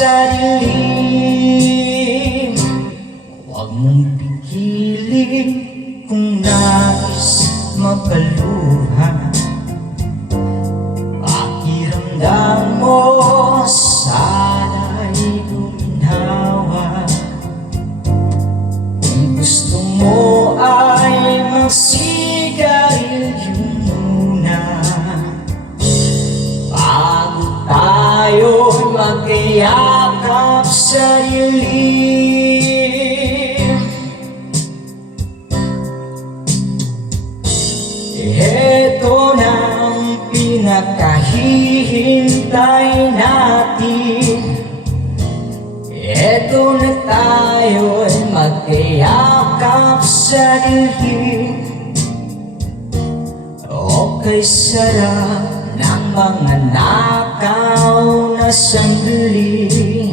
sa dilim. Huwag mong pigilin kung nais magpaluha. Pakiramdam mo sana'y guminhawa. Kung gusto mo ay magsigarilyo muna bago tayo'y magkayakap sa dilim. Eto na ang pinakahihintay natin. Eto na tayo'y magkayakap sa dilim. Okay, sarap ng mga nakaw na sandali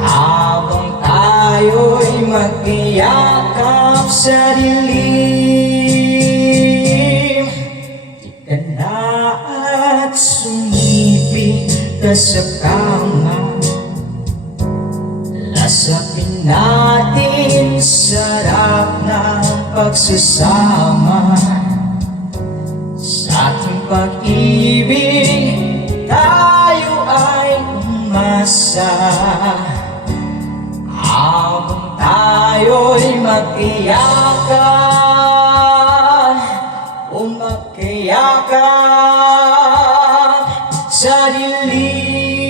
habang tayo'y magkayakap sa dilim. Ika na at sumibig ka sa kama. Lasapin natin sarap ng pagsasama. Sa ating pag-ibig tayo ay umasa habang tayo'y magkayakap o magkayakap sa dilim.